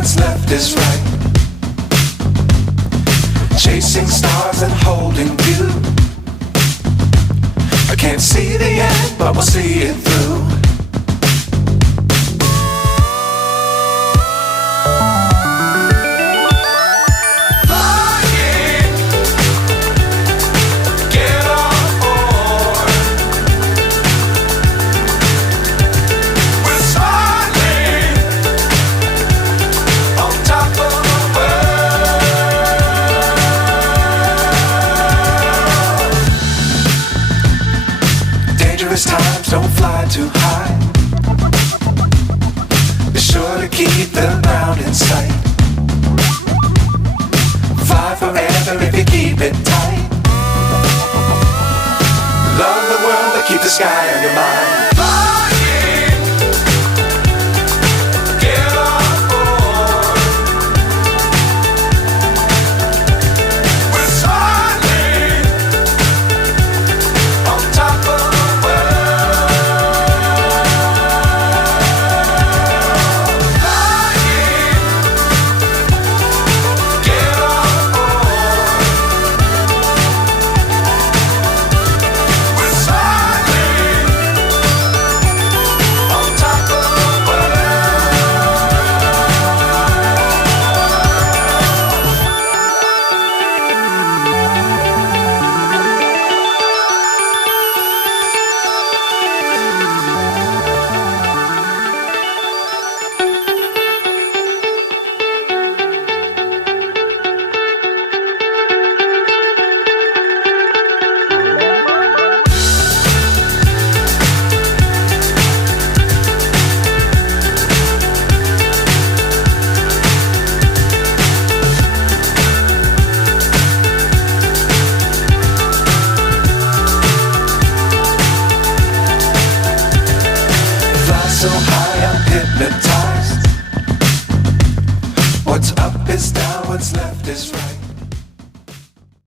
what's left is right. Chasing stars and holding you. I can't see the end, but we'll see it through. Times don't fly too high. Be sure to keep the ground in sight. Fly forever if you keep it tight. Love the world but keep the sky on your mind.